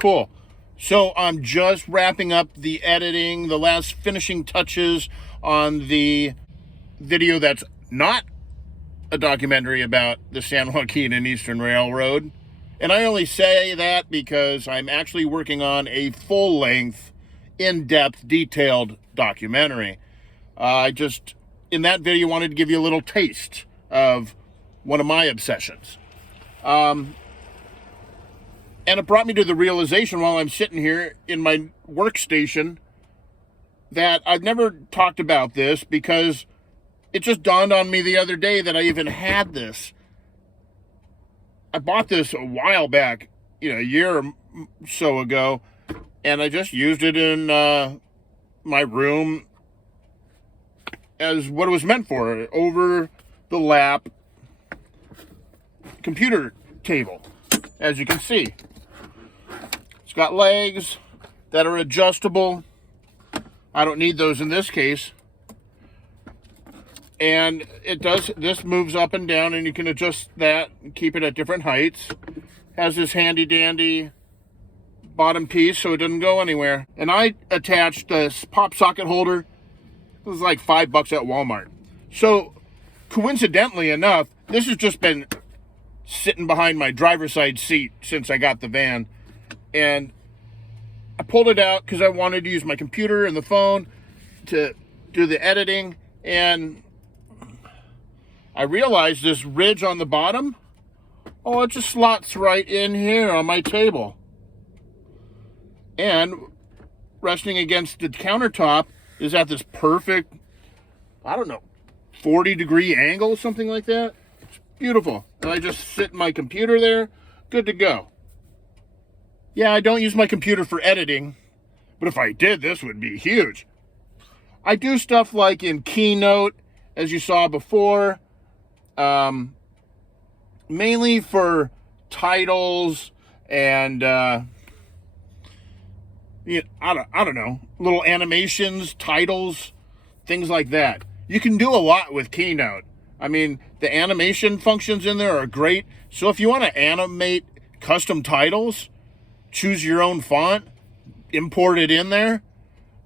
Cool. So I'm just wrapping up the editing, the last finishing touches on the video that's not a documentary about the San Joaquin and Eastern Railroad. And I only say that because I'm actually working on a full-length, in-depth, detailed documentary. I just, in that video, wanted to give you a little taste of one of my obsessions. And it brought me to the realization while I'm sitting here in my workstation that I've never talked about this, because it just dawned on me the other day that I even had this. I bought this a while back, a year or so ago, and I just used it in my room as what it was meant for, over the lap computer table, as you can see. It's got legs that are adjustable. I don't need those in this case. And this moves up and down, and you can adjust that and keep it at different heights. Has this handy dandy bottom piece so it doesn't go anywhere. And I attached this pop socket holder. It was like $5 at Walmart. So coincidentally enough, this has just been sitting behind my driver's side seat since I got the van. And I pulled it out because I wanted to use my computer and the phone to do the editing. And I realized this ridge on the bottom, it just slots right in here on my table. And resting against the countertop is at this perfect, 40-degree angle, something like that. It's beautiful. And I just sit my computer there, good to go. Yeah, I don't use my computer for editing, but if I did, this would be huge. I do stuff like in Keynote, as you saw before, mainly for titles and I don't know, little animations, titles, things like that. You can do a lot with Keynote. I mean, the animation functions in there are great. So if you want to animate custom titles, choose your own font, import it in there,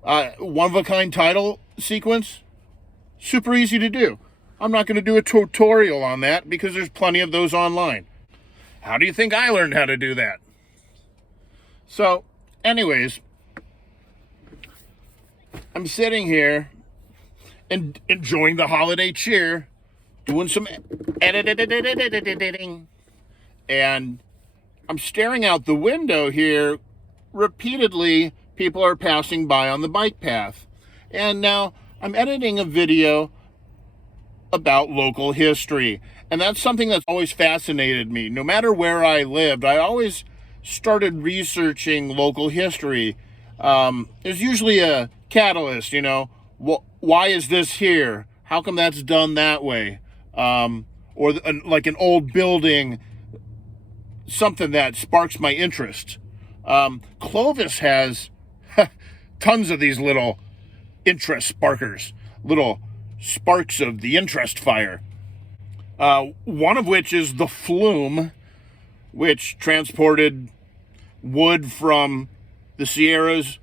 one-of-a-kind title sequence, super easy to do. I'm not going to do a tutorial on that because there's plenty of those online. How do you think I learned how to do that? So, anyways, I'm sitting here and enjoying the holiday cheer, doing some editing, and I'm staring out the window here. Repeatedly, people are passing by on the bike path. And now I'm editing a video about local history. And that's something that's always fascinated me. No matter where I lived, I always started researching local history. There's usually a catalyst, why is this here? How come that's done that way? Or like an old building, something that sparks my interest. Clovis has tons of these little interest sparkers, little sparks of the interest fire. One of which is the flume, which transported wood from the Sierras,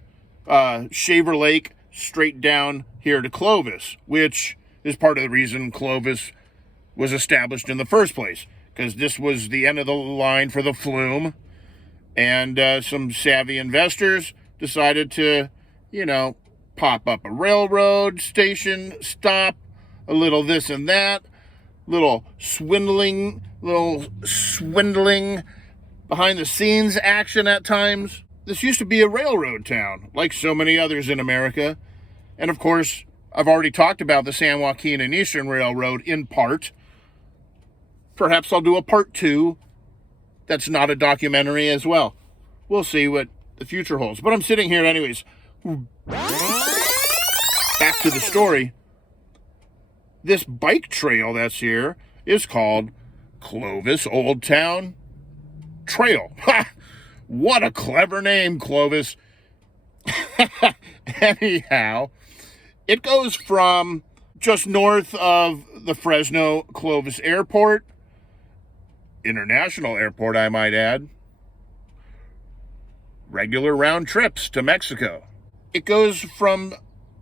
Shaver Lake, straight down here to Clovis, which is part of the reason Clovis was established in the first place, because this was the end of the line for the flume, and some savvy investors decided to, pop up a railroad station, stop, a little this and that, little swindling behind the scenes action at times. This used to be a railroad town, like so many others in America. And of course, I've already talked about the San Joaquin and Eastern Railroad in part. Perhaps I'll do a part 2 that's not a documentary as well. We'll see what the future holds. But I'm sitting here anyways. Back to the story. This bike trail that's here is called Clovis Old Town Trail. What a clever name, Clovis. Anyhow, it goes from just north of the Fresno Clovis Airport, International Airport, I might add, regular round trips to Mexico. It goes from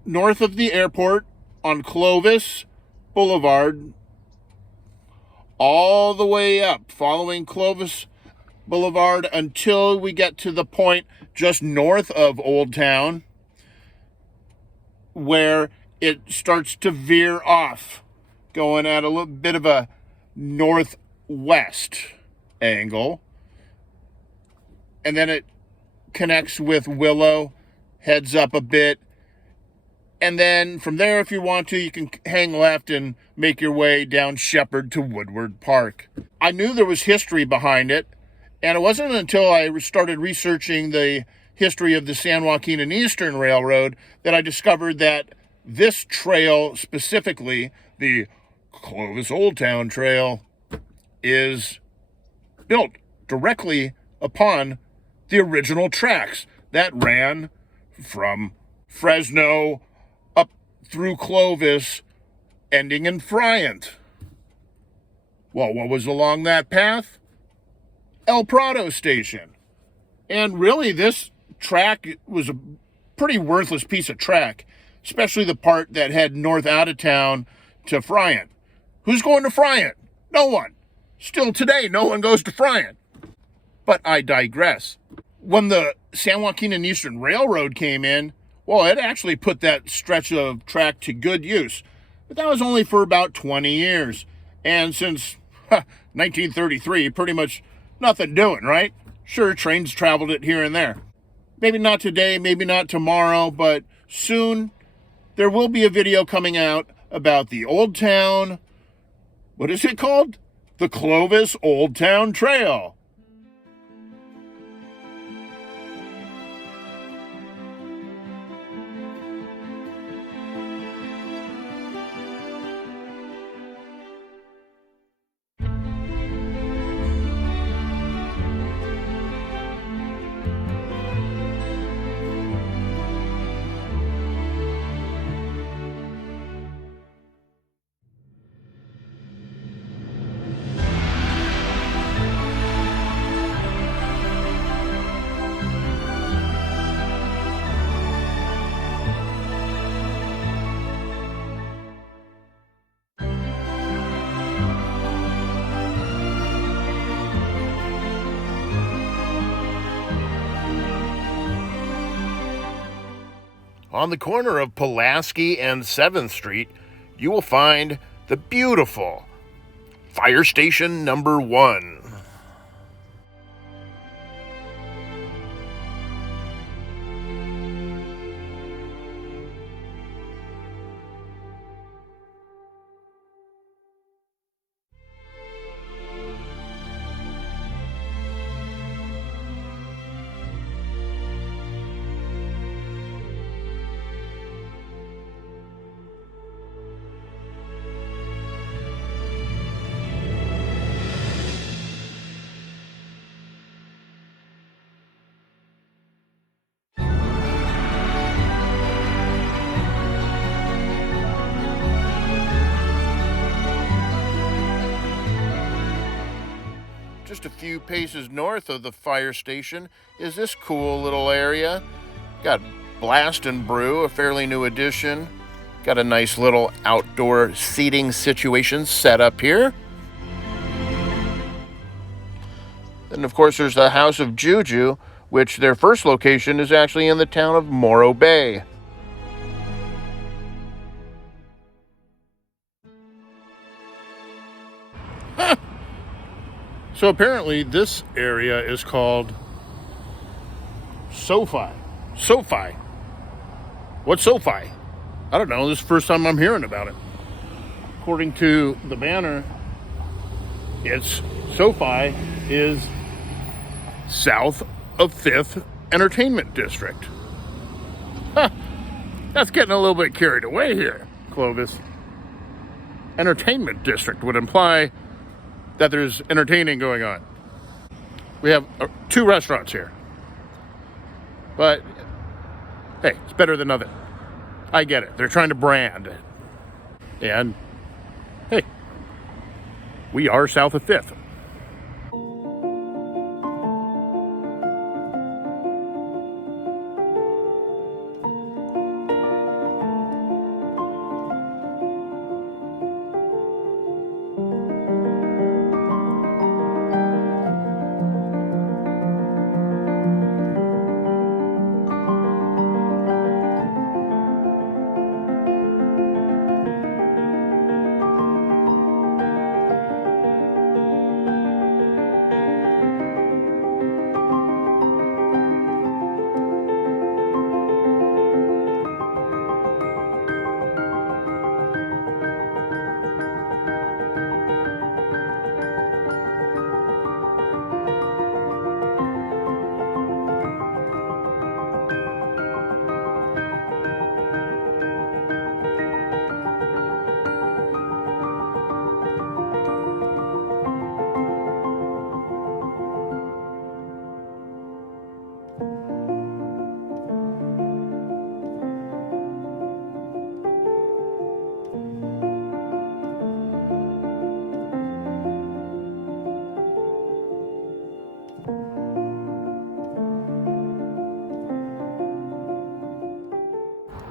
north of the airport on Clovis Boulevard all the way up, following Clovis Boulevard until we get to the point just north of Old Town where it starts to veer off, going at a little bit of a northwest angle. And then it connects with Willow, heads up a bit. And then from there, if you want to, you can hang left and make your way down Shepherd to Woodward Park. I knew there was history behind it, and it wasn't until I started researching the history of the San Joaquin and Eastern Railroad that I discovered that this trail specifically, the Clovis Old Town Trail, is built directly upon the original tracks that ran from Fresno up through Clovis, ending in Friant. Well, what was along that path? El Prado Station. And really, this track was a pretty worthless piece of track, especially the part that head north out of town to Friant. Who's going to Friant? No one. Still today, no one goes to Friant. But I digress. When the San Joaquin and Eastern Railroad came in, well, it actually put that stretch of track to good use. But that was only for about 20 years. And since 1933, pretty much nothing doing, right? Sure, trains traveled it here and there. Maybe not today, maybe not tomorrow, but soon there will be a video coming out about the Old Town, what is it called? The Clovis Old Town Trail. On the corner of Pulaski and 7th Street, you will find the beautiful Fire Station Number 1. Just a few paces north of the fire station is this cool little area. Got Blast and Brew, a fairly new addition. Got a nice little outdoor seating situation set up here. And of course there's the House of Juju, which their first location is actually in the town of Morro Bay. So apparently this area is called SOFI. SOFI. What's SOFI? I don't know. This is the first time I'm hearing about it. According to the banner, it's SOFI is south of 5th Entertainment District. Huh. That's getting a little bit carried away here, Clovis. Entertainment District would imply that there's entertaining going on. We have 2 restaurants here. But, hey, it's better than nothing. I get it. They're trying to brand. And, hey, we are south of 5th.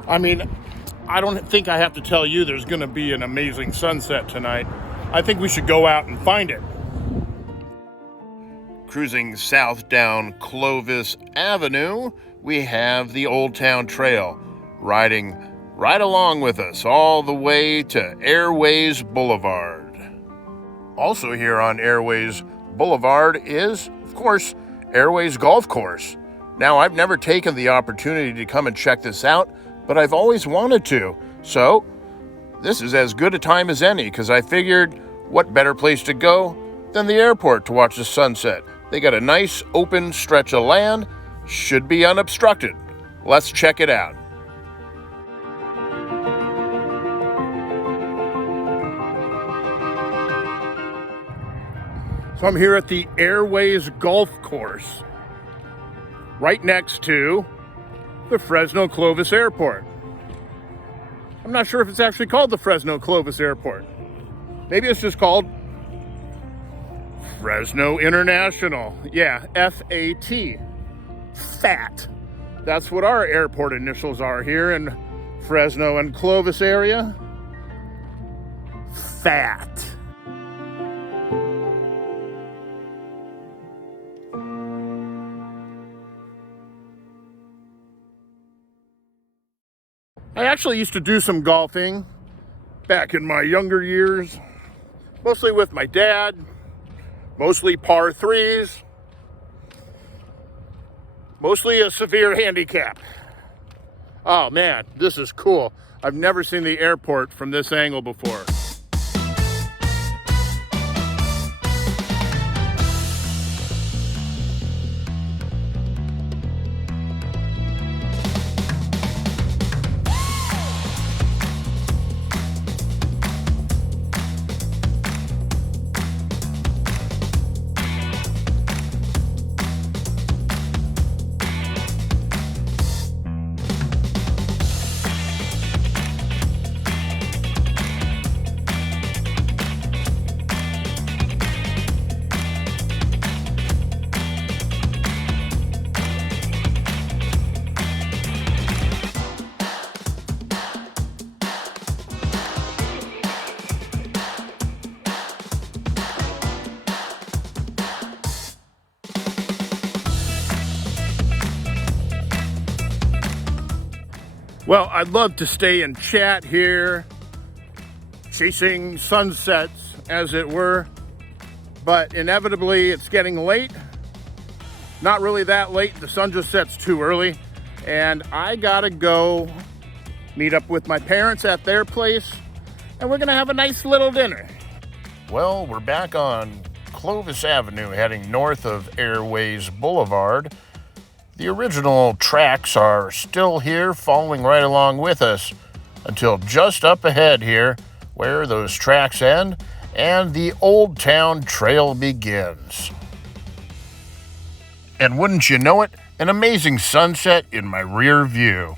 I mean, I don't think I have to tell you there's going to be an amazing sunset tonight. I think we should go out and find it. Cruising south down Clovis Avenue, we have the Old Town Trail, riding right along with us all the way to Airways Boulevard. Also here on Airways Boulevard is, of course, Airways Golf Course. Now, I've never taken the opportunity to come and check this out, but I've always wanted to. So this is as good a time as any, because I figured what better place to go than the airport to watch the sunset. They got a nice open stretch of land, should be unobstructed. Let's check it out. So I'm here at the Airways Golf Course, right next to the Fresno Clovis Airport. I'm not sure if it's actually called the Fresno Clovis Airport. Maybe it's just called Fresno International. Yeah, FAT. FAT. That's what our airport initials are here in Fresno and Clovis area. FAT. I actually used to do some golfing back in my younger years, mostly with my dad, mostly par threes, mostly a severe handicap. Oh man, this is cool. I've never seen the airport from this angle before. Well, I'd love to stay and chat here, chasing sunsets, as it were, but inevitably it's getting late. Not really that late, the sun just sets too early, and I gotta go meet up with my parents at their place, and we're gonna have a nice little dinner. Well, we're back on Clovis Avenue, heading north of Airways Boulevard. The original tracks are still here, following right along with us until just up ahead here, where those tracks end and the Old Town Trail begins. And wouldn't you know it, an amazing sunset in my rear view.